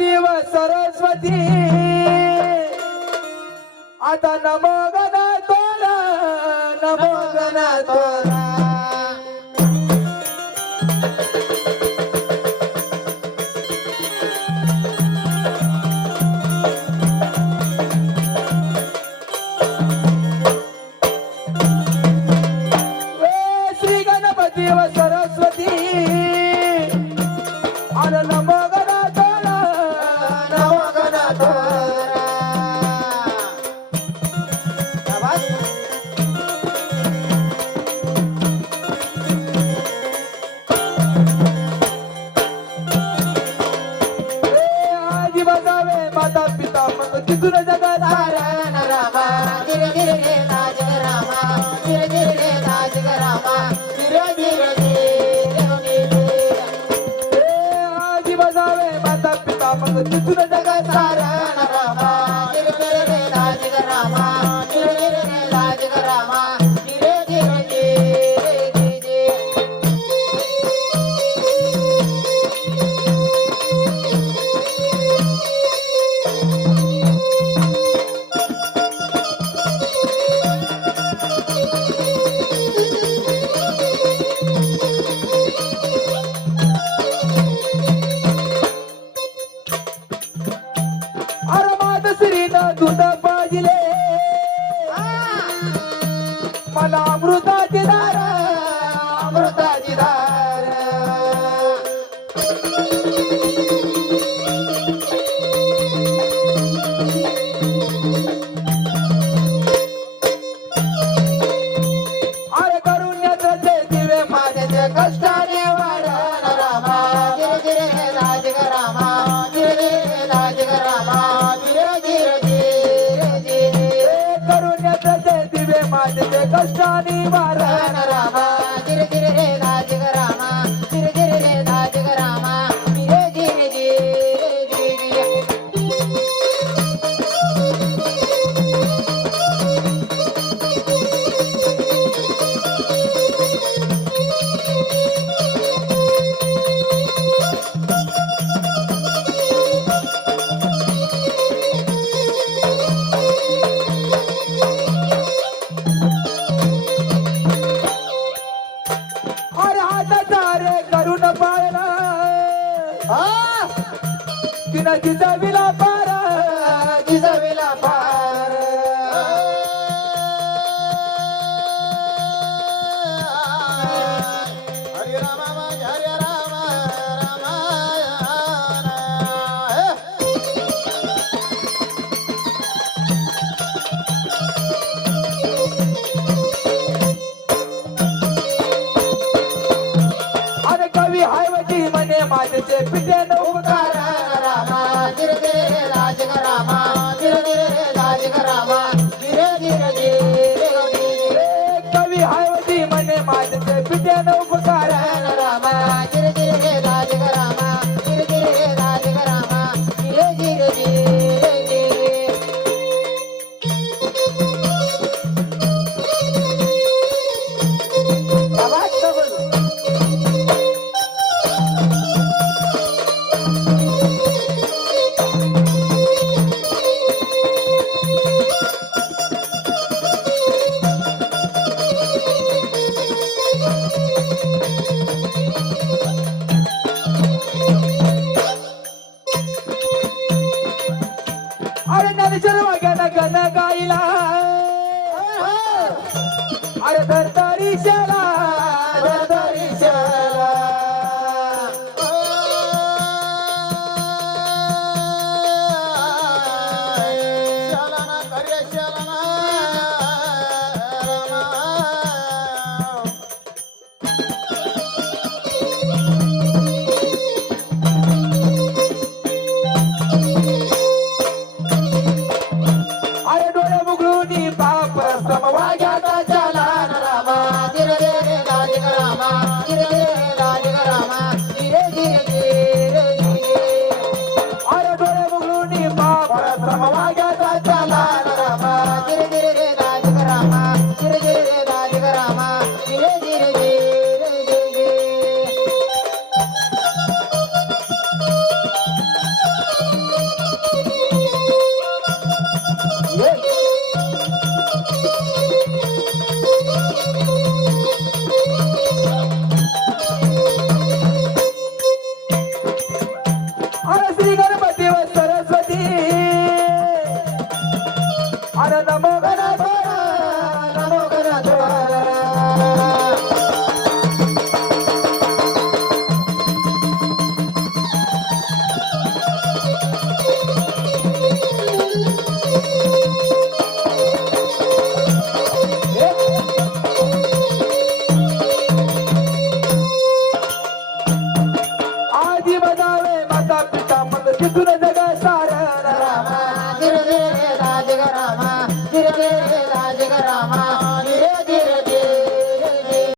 गणपती व सरस्वती आता नमो गणतोला नमो गणतोला श्री गणपती व सरस्वती अरे नमो गणतोला नमो गणतोला आजी बजावे माता पिता मग तिथून जगत नारायण रामा धीरे धीरे रे राज रामा धीरे धीरे रे राज रामा धीरे धीरे आजी बजावे माता पिता मग तिथून जगत नारायण रामा धीरे धीरे रे राज रामा धीरे धीरे रे राज रामा धीरे धीरे अरे मात श्रीनं दूध पाजिले मला अमृताची दार अमृताची दार अरे करुण्याचं ते दिवे माझ्या कष्टाने वाढन रामा धीरे धीरे रे राज रामा धीरे धीरे रे राज रामा धीरे धीरे करुण्याचं ते दिवे माझ्या कष्टाने वाढन रामा धीरे धीरे रे राज रामा धीरे धीरे रे राज रामा धीरे धीरे धीरे अरे हाताचा रे करून पाळला तिनं जिजाविला पार जिजाविला पार हरे रामा हरे रामा रामा अरे कवी हायवती म्हणे माझे पिते उपकार रामा धीरे धीरे रे राज रामा धीरे धीरे रे राज रामा धीरे धीरे धीरे कवी हायवती म्हणे माझे पिते उपकार रामा धीरे धीरे रे राज रामा धीरे धीरे रे राज रामा धीरे धीरे धीरे आवाज डबल अरे ज्ञानेश्वर वाग्याला गण गाईला अरे धरतारी शाला